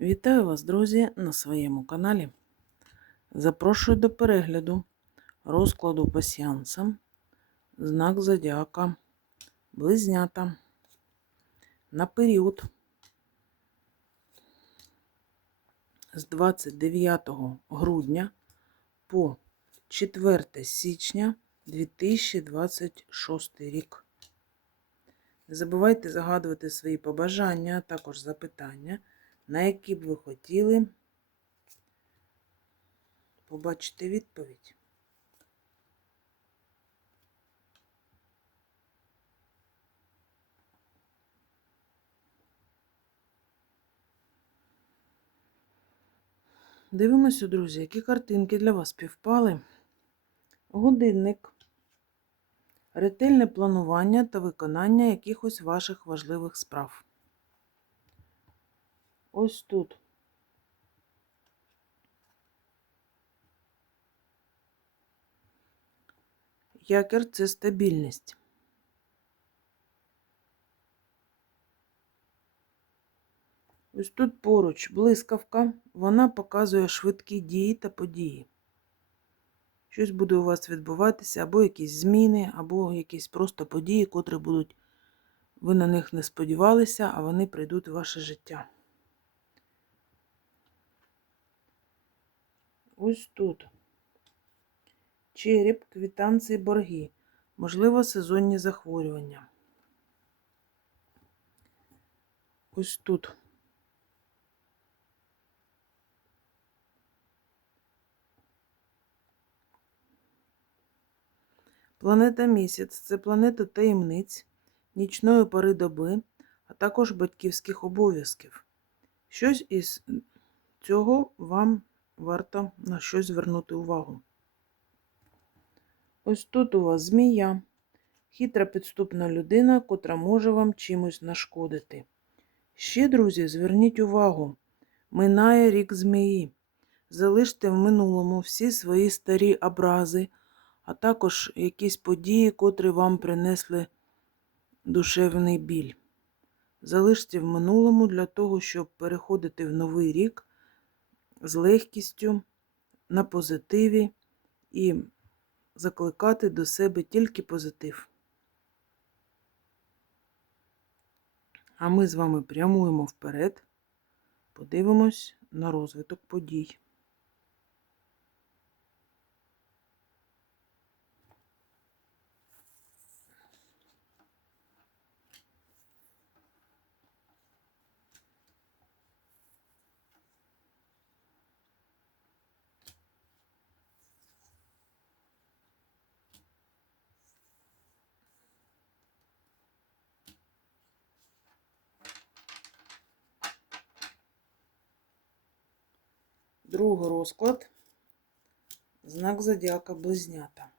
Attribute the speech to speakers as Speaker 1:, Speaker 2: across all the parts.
Speaker 1: Вітаю вас, друзі, на своєму каналі. Запрошую до перегляду розкладу пасіанса, знак Зодіака, близнята на період з 29 грудня по 4 січня 2026 рік. Не забувайте загадувати свої побажання, а також запитання на які б ви хотіли побачити відповідь. Дивимося, друзі, які картинки для вас співпали. Годинник, ретельне планування та виконання якихось ваших важливих справ. Ось тут. Якір це стабільність. Ось тут поруч блискавка, вона показує швидкі дії та події. Щось буде у вас відбуватися, або якісь зміни, або якісь просто події, котрі будуть, ви на них не сподівалися, а вони прийдуть у ваше життя. Ось тут. Череп, квітанції, борги. Можливо, сезонні захворювання. Ось тут. Планета місяць це планета таємниць, нічної пори доби, а також батьківських обов'язків. Щось із цього вам варто на щось звернути увагу. Ось тут у вас змія, хитра підступна людина, котра може вам чимось нашкодити. Ще, друзі, зверніть увагу, минає рік змії. Залиште в минулому всі свої старі образи, а також якісь події, котрі вам принесли душевний біль. Залиште в минулому для того, щоб переходити в новий рік з легкістю, на позитиві і закликати до себе тільки позитив. А ми з вами прямуємо вперед, подивимось на розвиток подій. Другий розклад. Знак зодіака близнята.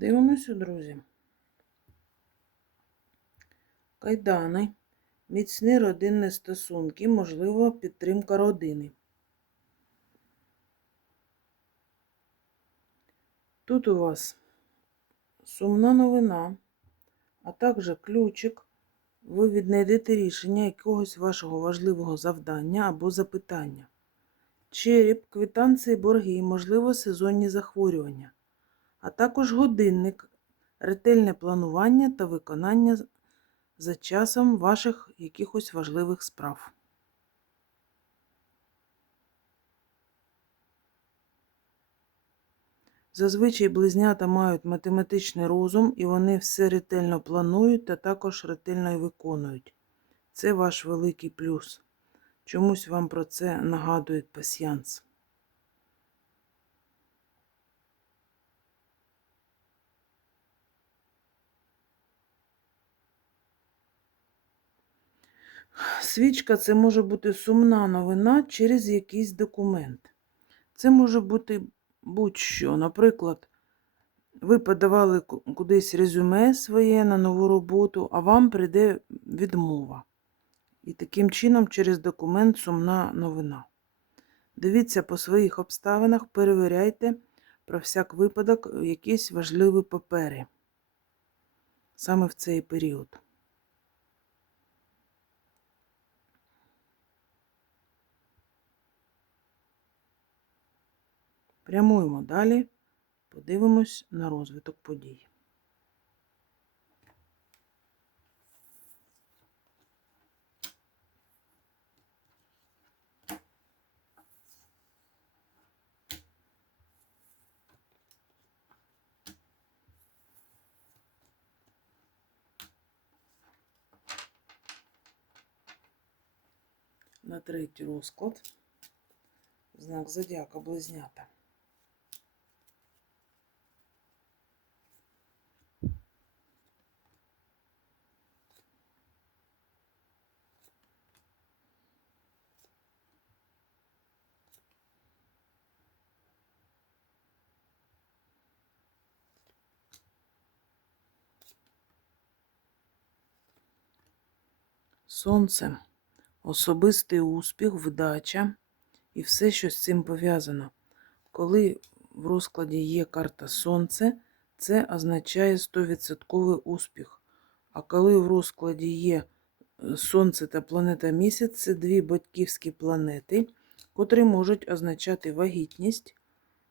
Speaker 1: Дивимося, друзі. Кайдани, міцні родинні стосунки, можливо, підтримка родини. Тут у вас сумна новина, а також ключик. Ви віднайдете рішення якогось вашого важливого завдання або запитання. Череп, квитанції, борги, можливо, сезонні захворювання а також годинник, ретельне планування та виконання за часом ваших якихось важливих справ. Зазвичай близнята мають математичний розум і вони все ретельно планують та також ретельно і виконують. Це ваш великий плюс. Чомусь вам про це нагадують пасьянс. Свічка це може бути сумна новина через якийсь документ. Це може бути будь-що. Наприклад, ви подавали кудись резюме своє на нову роботу, а вам прийде відмова. І таким чином через документ сумна новина. Дивіться по своїх обставинах, перевіряйте про всяк випадок якісь важливі папери саме в цей період. Прямуємо далі, подивимось на розвиток подій. На третій розклад знак зодіака близнята. Сонце, особистий успіх, вдача і все, що з цим пов'язано. Коли в розкладі є карта Сонце, це означає 100% успіх. А коли в розкладі є е, Сонце та планета Місяць, це дві батьківські планети, котрі можуть означати вагітність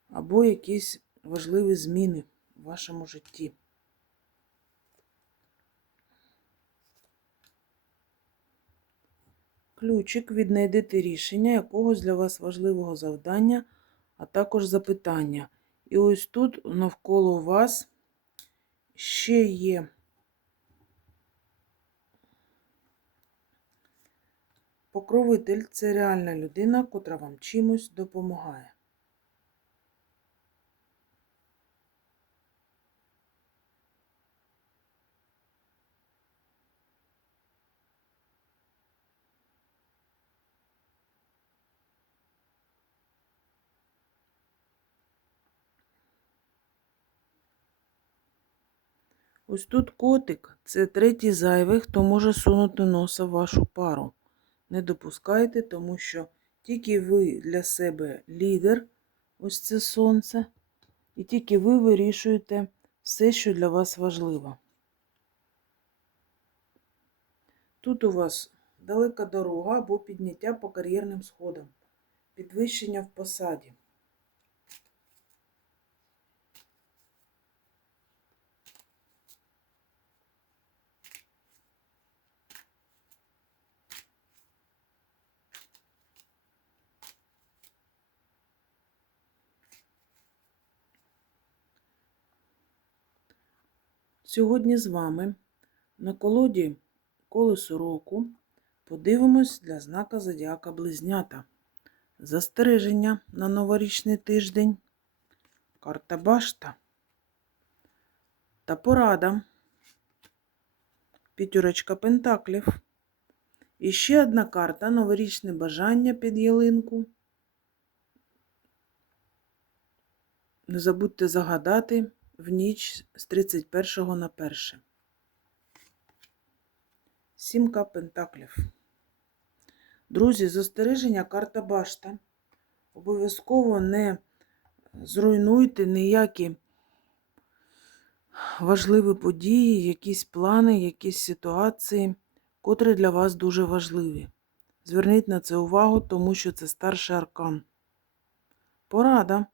Speaker 1: або якісь важливі зміни в вашому житті. Ключик віднайдете рішення якогось для вас важливого завдання, а також запитання. І ось тут навколо вас ще є покровитель це реальна людина, котра вам чимось допомагає. Ось тут котик це третій зайвий, хто може сунути носа в вашу пару. Не допускайте, тому що тільки ви для себе лідер, ось це сонце, і тільки ви вирішуєте все, що для вас важливо. Тут у вас далека дорога або підняття по кар'єрним сходам, підвищення в посаді. Сьогодні з вами на колоді колесо року подивимось для знака Зодіака Близнята. Застереження на новорічний тиждень, карта Башта та порада, п'ятюрочка Пентаклів. І ще одна карта новорічне бажання під ялинку. Не забудьте загадати в ніч з 31 на 1. Сімка пентаклів. Друзі, застереження карта башта. Обов'язково не зруйнуйте ніякі важливі події, якісь плани, якісь ситуації, котрі для вас дуже важливі. Зверніть на це увагу, тому що це старший аркан. Порада.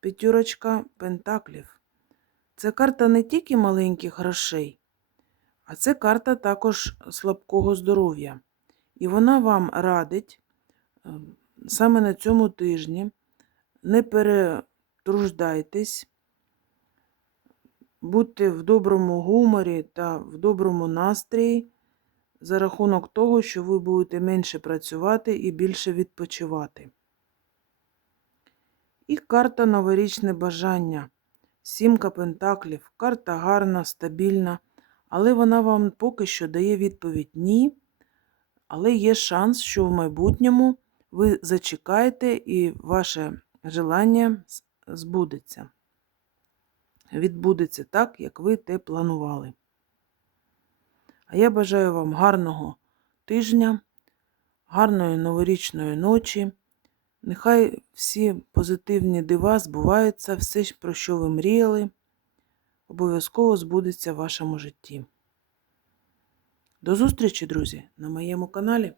Speaker 1: П'ятюрочка пентаклів. Це карта не тільки маленьких грошей, а це карта також слабкого здоров'я. І вона вам радить е, саме на цьому тижні не перетруждайтесь, будьте в доброму гуморі та в доброму настрої за рахунок того, що ви будете менше працювати і більше відпочивати. І карта новорічне бажання. Сімка пентаклів. Карта гарна, стабільна, але вона вам поки що дає відповідь ні. але є шанс, що в майбутньому ви зачекаєте і ваше желання збудеться. Відбудеться так, як ви те планували. А я бажаю вам гарного тижня, гарної новорічної ночі. Нехай всі позитивні дива збуваються, все, про що ви мріяли, обов'язково збудеться в вашому житті. До зустрічі, друзі, на моєму каналі.